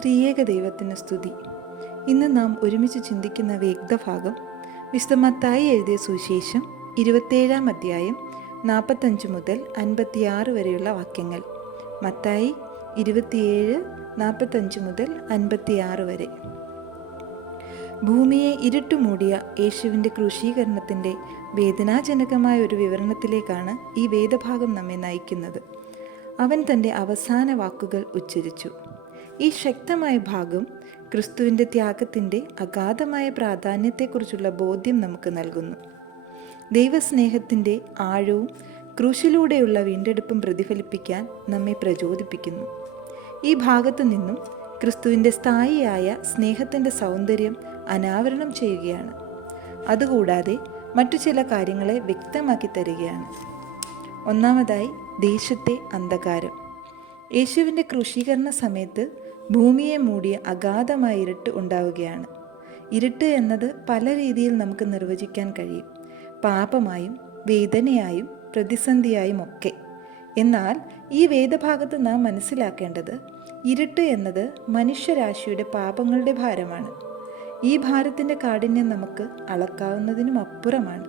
ത്രിയേക ദൈവത്തിന് സ്തുതി. ഇന്ന് നാം ഒരുമിച്ച് ചിന്തിക്കുന്ന വേദഭാഗം വിശുദ്ധ മത്തായി എഴുതിയ സുവിശേഷം 27-ാം അധ്യായം 45 മുതൽ 56 വരെയുള്ള വാക്യങ്ങൾ. മത്തായി 27:45 മുതൽ 56 വരെ. ഭൂമിയെ ഇരുട്ടുമൂടിയ യേശുവിൻ്റെ ക്രൂശീകരണത്തിൻ്റെ വേദനാജനകമായ ഒരു വിവരണത്തിലേക്കാണ് ഈ വേദഭാഗം നമ്മെ നയിക്കുന്നത്. അവൻ തൻ്റെ അവസാന വാക്കുകൾ ഉച്ചരിച്ചു. ഈ ശക്തമായ ഭാഗം ക്രിസ്തുവിൻ്റെ ത്യാഗത്തിൻ്റെ അഗാധമായ പ്രാധാന്യത്തെക്കുറിച്ചുള്ള ബോധ്യം നമുക്ക് നൽകുന്നു. ദൈവസ്നേഹത്തിൻ്റെ ആഴവും ക്രൂശിലൂടെയുള്ള വീണ്ടെടുപ്പും പ്രതിഫലിപ്പിക്കാൻ നമ്മെ പ്രചോദിപ്പിക്കുന്നു. ഈ ഭാഗത്തു നിന്നും ക്രിസ്തുവിൻ്റെ സ്ഥായിയായ സ്നേഹത്തിൻ്റെ സൗന്ദര്യം അനാവരണം ചെയ്യുകയാണ്. അതുകൂടാതെ മറ്റു ചില കാര്യങ്ങളെ വ്യക്തമാക്കി തരികയാണ്. ഒന്നാമതായി, ദേശത്തെ അന്ധകാരം. യേശുവിൻ്റെ ക്രൂശീകരണ സമയത്ത് ഭൂമിയെ മൂടിയ അഗാധമായ ഇരുട്ട് ഉണ്ടാവുകയാണ്. ഇരുട്ട് എന്നത് പല രീതിയിൽ നമുക്ക് നിർവചിക്കാൻ കഴിയും. പാപമായും വേദനയായും പ്രതിസന്ധിയായും ഒക്കെ. എന്നാൽ ഈ വേദഭാഗത്ത് നാം മനസ്സിലാക്കേണ്ടത് ഇരുട്ട് എന്നത് മനുഷ്യരാശിയുടെ പാപങ്ങളുടെ ഭാരമാണ്. ഈ ഭാരത്തിൻ്റെ കാഠിന്യം നമുക്ക് അളക്കാവുന്നതിനും അപ്പുറമാണ്.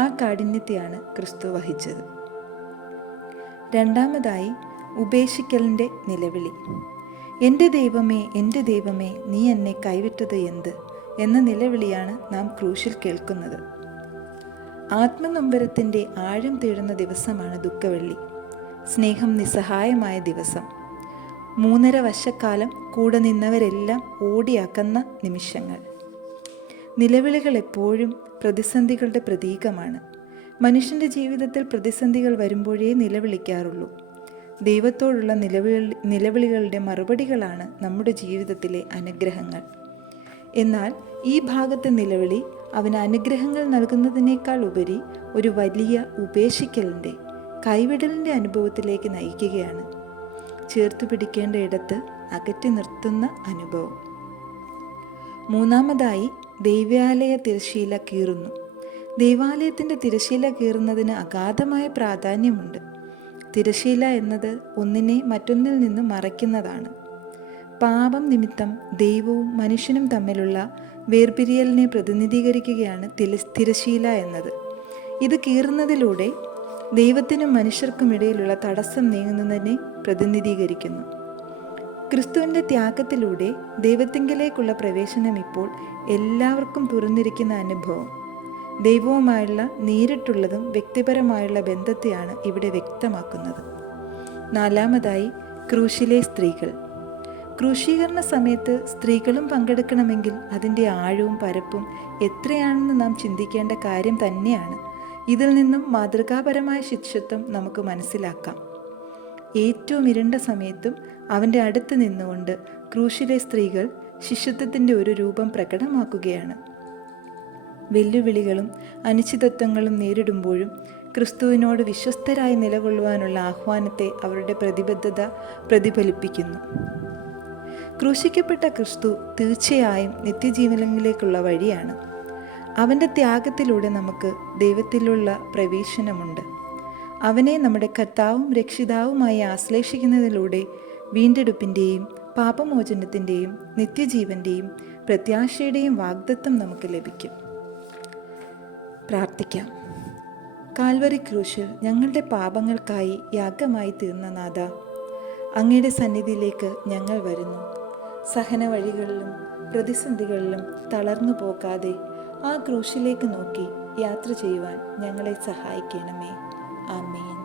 ആ കാഠിന്യത്തെയാണ് ക്രിസ്തു വഹിച്ചത്. രണ്ടാമതായി, ഉപേക്ഷിക്കലിൻ്റെ നിലവിളി. എൻ്റെ ദൈവമേ, എൻ്റെ ദൈവമേ, നീ എന്നെ കൈവിട്ടത് എന്ത് എന്ന നിലവിളിയാണ് നാം ക്രൂശിൽ കേൾക്കുന്നത്. ആത്മനൊമ്പരത്തിൻ്റെ ആഴം തേടുന്ന ദിവസമാണ് ദുഃഖവെള്ളി. സ്നേഹം നിസ്സഹായമായ ദിവസം. 3.5 വർഷക്കാലം കൂടെ നിന്നവരെല്ലാം ഓടിയാക്കുന്ന നിമിഷങ്ങൾ. നിലവിളികൾ എപ്പോഴും പ്രതിസന്ധികളുടെ പ്രതീകമാണ്. മനുഷ്യൻ്റെ ജീവിതത്തിൽ പ്രതിസന്ധികൾ വരുമ്പോഴേ നിലവിളിക്കാറുള്ളൂ. ദൈവത്തോടുള്ള നിലവിളികളുടെ മറുപടികളാണ് നമ്മുടെ ജീവിതത്തിലെ അനുഗ്രഹങ്ങൾ. എന്നാൽ ഈ ഭാഗത്തെ നിലവിളി അവന് അനുഗ്രഹങ്ങൾ നൽകുന്നതിനേക്കാൾ ഉപരി ഒരു വലിയ ഉപേക്ഷിക്കലിൻ്റെ, കൈവിടലിൻ്റെ അനുഭവത്തിലേക്ക് നയിക്കുകയാണ്. ചേർത്തു പിടിക്കേണ്ട ഇടത്ത് അകറ്റി നിർത്തുന്ന അനുഭവം. മൂന്നാമതായി, ദൈവാലയ തിരശ്ശീല കീറുന്നു. ദൈവാലയത്തിൻ്റെ തിരശ്ശീല കീറുന്നതിന് അഗാധമായ പ്രാധാന്യമുണ്ട്. തിരശ്ശീല എന്നത് ഒന്നിനെ മറ്റൊന്നിൽ നിന്ന് മറയ്ക്കുന്നതാണ്. പാപം നിമിത്തം ദൈവവും മനുഷ്യനും തമ്മിലുള്ള വേർപിരിയലിനെ പ്രതിനിധീകരിക്കുകയാണ് തിരശ്ശീല എന്നത്. ഇത് കീറുന്നതിലൂടെ ദൈവത്തിനും മനുഷ്യർക്കും ഇടയിലുള്ള തടസ്സം നീങ്ങുന്നതിനെ പ്രതിനിധീകരിക്കുന്നു. ക്രിസ്തുവിൻ്റെ ത്യാഗത്തിലൂടെ ദൈവത്തിങ്കിലേക്കുള്ള പ്രവേശനം ഇപ്പോൾ എല്ലാവർക്കും തുറന്നിരിക്കുന്ന അനുഭവം. ദൈവവുമായുള്ള നേരിട്ടുള്ളതും വ്യക്തിപരമായുള്ള ബന്ധത്തെയാണ് ഇവിടെ വ്യക്തമാക്കുന്നത്. നാലാമതായി, ക്രൂശിലെ സ്ത്രീകൾ. ക്രൂശീകരണ സമയത്ത് സ്ത്രീകളും പങ്കെടുക്കണമെങ്കിൽ അതിൻ്റെ ആഴവും പരപ്പും എത്രയാണെന്ന് നാം ചിന്തിക്കേണ്ട കാര്യം തന്നെയാണ്. ഇതിൽ നിന്നും മാതൃകാപരമായ ശിഷ്യത്വം നമുക്ക് മനസ്സിലാക്കാം. ഏറ്റവും ഇരുണ്ട സമയത്തും അവൻ്റെ അടുത്ത് നിന്നുകൊണ്ട് ക്രൂശിലെ സ്ത്രീകൾ ശിഷ്യത്വത്തിൻ്റെ ഒരു രൂപം പ്രകടമാക്കുകയാണ്. വെല്ലുവിളികളും അനിശ്ചിതത്വങ്ങളും നേരിടുമ്പോഴും ക്രിസ്തുവിനോട് വിശ്വസ്തരായി നിലകൊള്ളുവാനുള്ള ആഹ്വാനത്തെ അവരുടെ പ്രതിബദ്ധത പ്രതിഫലിപ്പിക്കുന്നു. ക്രൂശിക്കപ്പെട്ട ക്രിസ്തു തീർച്ചയായും നിത്യജീവനിലേക്കുള്ള വഴിയാണ്. അവൻ്റെ ത്യാഗത്തിലൂടെ നമുക്ക് ദൈവത്തിലുള്ള പ്രവേശനമുണ്ട്. അവനെ നമ്മുടെ കർത്താവും രക്ഷിതാവുമായി ആശ്ലേഷിക്കുന്നതിലൂടെ വീണ്ടെടുപ്പിൻ്റെയും പാപമോചനത്തിൻ്റെയും നിത്യജീവൻ്റെയും പ്രത്യാശയുടെയും വാഗ്ദത്തം നമുക്ക് ലഭിക്കും. പ്രാർത്ഥിക്കാം. കാൽവരി ക്രൂശിൽ ഞങ്ങളുടെ പാപങ്ങൾക്കായി യാഗമായി തീർന്ന നാഥ, അങ്ങയുടെ സന്നിധിയിലേക്ക് ഞങ്ങൾ വരുന്നു. സഹന വഴികളിലും പ്രതിസന്ധികളിലും തളർന്നു പോകാതെ ആ ക്രൂശിലേക്ക് നോക്കി യാത്ര ചെയ്യുവാൻ ഞങ്ങളെ സഹായിക്കണമേ. ആമേൻ.